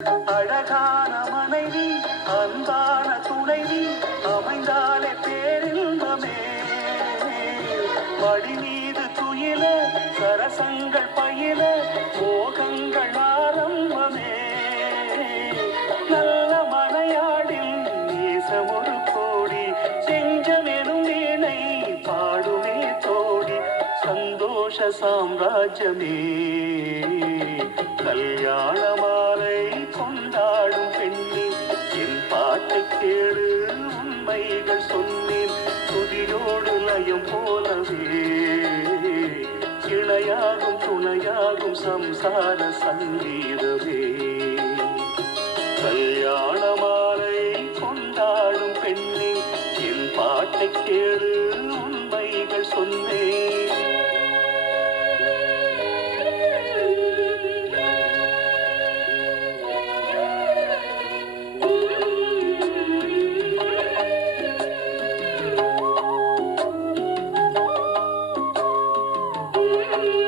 அழகான மனைவி அன்பான துணைவி அமைந்தாலே பேரின்பமே. மடி மீது துயில சரசங்கள் பயில மோகங்கள் ஆரம்பமே. நல்ல மனையாடில் நேசம் ஒரு கோடி செஞ்சமெனும் வீணை பாடுமே தோடி சந்தோஷ சாம்ராஜ்யமே. கல்யாண மாலை கொண்டாடும் பெண்ணே என் பாட்டை கேளு உண்மைகள் சொன்னேன் துதியோடு லயம் போலவே இணையாகும் துணையாகும் சம்சார சங்கீதமே. கல்யாண மாலை கொண்டாடும் பெண்ணே என் பாட்டை கேளு உண்மைகள் சொன்னேன். Thank you.